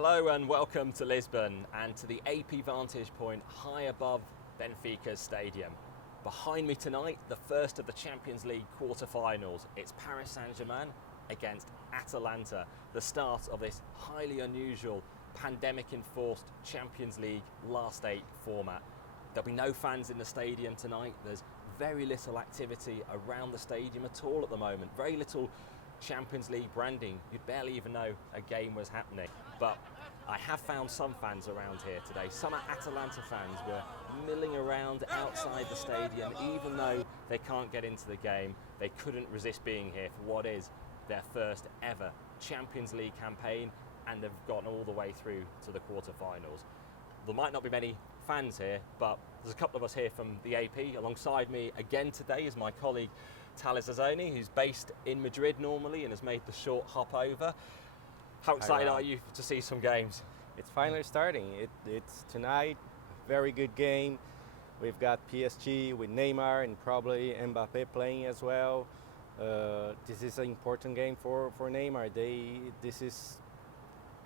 Hello and welcome to Lisbon and to the AP vantage point high above Benfica's stadium. Behind me tonight, the first of the Champions League quarterfinals. It's Paris Saint-Germain against Atalanta, the start of this highly unusual pandemic-enforced Champions League last eight format. There'll be no fans in the stadium tonight. There's very little activity around the stadium at all at the moment. Very little Champions League branding. You'd barely even know a game was happening. But I have found some fans around here today. Some Atalanta fans were milling around outside the stadium. Even though they can't get into the game, they couldn't resist being here for what is their first ever Champions League campaign, and they've gotten all the way through to the quarterfinals. There might not be many fans here, but there's a couple of us here from the AP. Alongside me again today is my colleague Tales Azzoni, who's based in Madrid normally and has made the short hop over. How excited are you to see some games? It's finally starting. It's tonight, very good game. We've got PSG with Neymar and probably Mbappe playing as well. This is an important game for Neymar.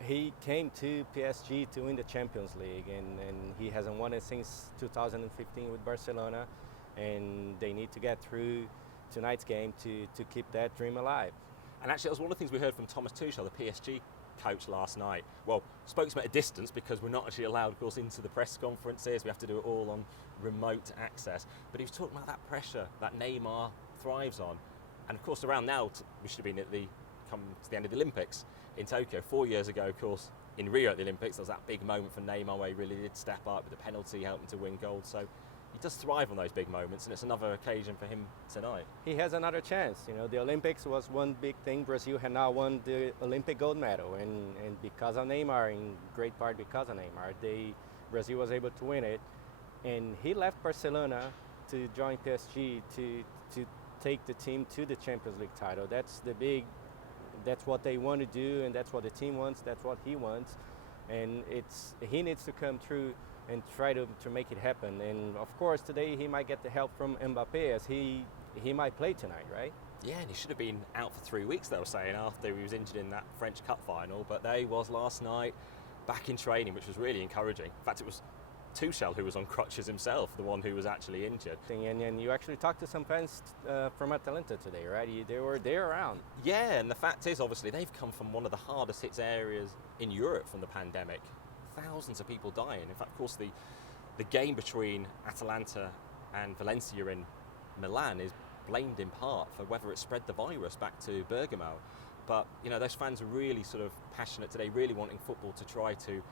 He came to PSG to win the Champions League, and he hasn't won it since 2015 with Barcelona, and they need to get through tonight's game to keep that dream alive. And actually, that was one of the things we heard from Thomas Tuchel, the PSG coach, last night. Well, spoke to him at a distance because we're not actually allowed, of course, into the press conferences. We have to do it all on remote access. But he was talking about that pressure that Neymar thrives on. And of course, around now, we should have been come to the end of the Olympics in Tokyo. 4 years ago, of course, in Rio at the Olympics, there was that big moment for Neymar where he really did step up with the penalty, helping to win gold. So he does thrive on those big moments, and it's another occasion for him tonight. He has another chance. You know, the Olympics was one big thing. Brazil had now won the Olympic gold medal, and because of Neymar, in great part because of Neymar, Brazil was able to win it. And he left Barcelona to join PSG to take the team to the Champions League title. That's what they want to do, and that's what the team wants. That's what he wants, and he needs to come through and try to make it happen. And of course, today he might get the help from Mbappe, as he might play tonight, right? Yeah, and he should have been out for 3 weeks, they were saying, after he was injured in that French Cup final. But there he was last night, back in training, which was really encouraging. In fact, it was Tuchel who was on crutches himself, the one who was actually injured. And you actually talked to some fans from Atalanta today, right? They're around. Yeah, and the fact is, obviously, they've come from one of the hardest hit areas in Europe from the pandemic. Thousands of people dying. In fact, of course, the game between Atalanta and Valencia in Milan is blamed in part for whether it spread the virus back to Bergamo. But, you know, those fans are really sort of passionate today, really wanting football to try to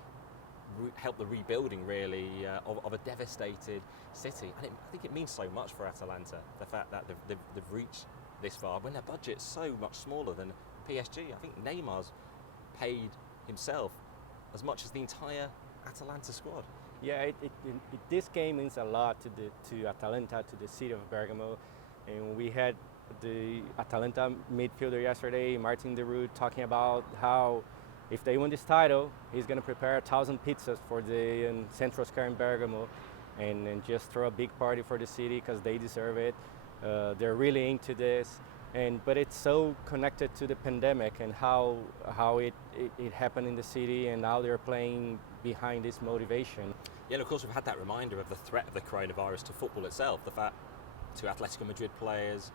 help the rebuilding, really, of a devastated city. And I think it means so much for Atalanta, the fact that they've reached this far when their budget's so much smaller than PSG. I think Neymar's paid himself as much as the entire Atalanta squad. Yeah, this game means a lot to Atalanta, to the city of Bergamo. And we had the Atalanta midfielder yesterday, Martin de Rood, talking about how if they win this title, he's going to prepare 1,000 pizzas for the Central Square in Bergamo and just throw a big party for the city because they deserve it. They're really into this. But it's so connected to the pandemic and how it happened in the city, and now they're playing behind this motivation. Yeah, and of course we've had that reminder of the threat of the coronavirus to football itself. The fact two Atletico Madrid players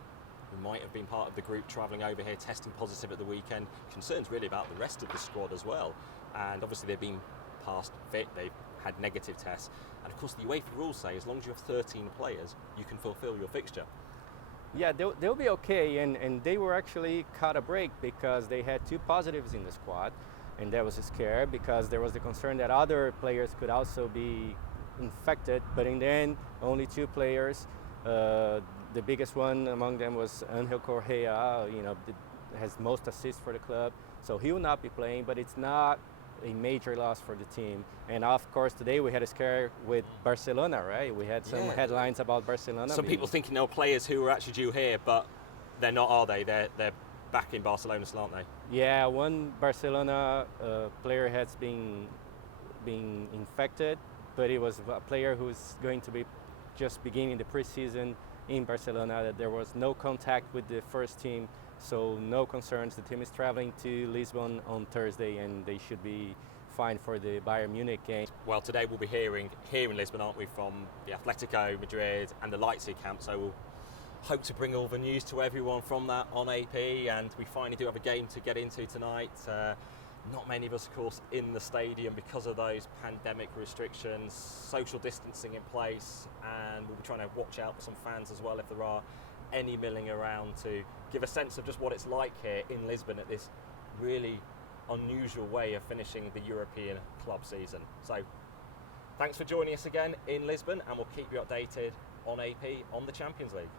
who might have been part of the group travelling over here testing positive at the weekend. Concerns really about the rest of the squad as well. And obviously they've been past fit, they've had negative tests. And of course the UEFA rules say as long as you have 13 players, you can fulfil your fixture. Yeah, they'll be okay, and they were actually caught a break because they had 2 positives in the squad, and that was a scare because there was the concern that other players could also be infected, but in the end, only 2 players. The biggest one among them was Angel Correa, has most assists for the club, so he will not be playing, but it's not a major loss for the team. And of course today we had a scare with Barcelona, right? We had some headlines about Barcelona. Some people thinking they're players who were actually due here, but they're not, are they? They're back in Barcelona still, aren't they? Yeah, one Barcelona player has been infected, but it was a player who's going to be just beginning the preseason in Barcelona. That there was no contact with the first team, so no concerns. The team is traveling to Lisbon on Thursday, and they should be fine for the Bayern Munich game. Well, today we'll be hearing here in Lisbon, aren't we, from the Atletico Madrid and the Leipzig camp, so we'll hope to bring all the news to everyone from that on AP, and we finally do have a game to get into tonight. Not many of us, of course, in the stadium because of those pandemic restrictions, social distancing in place, and we'll be trying to watch out for some fans as well if there are any milling around, to give a sense of just what it's like here in Lisbon at this really unusual way of finishing the European club season. So thanks for joining us again in Lisbon, and we'll keep you updated on AP on the Champions League.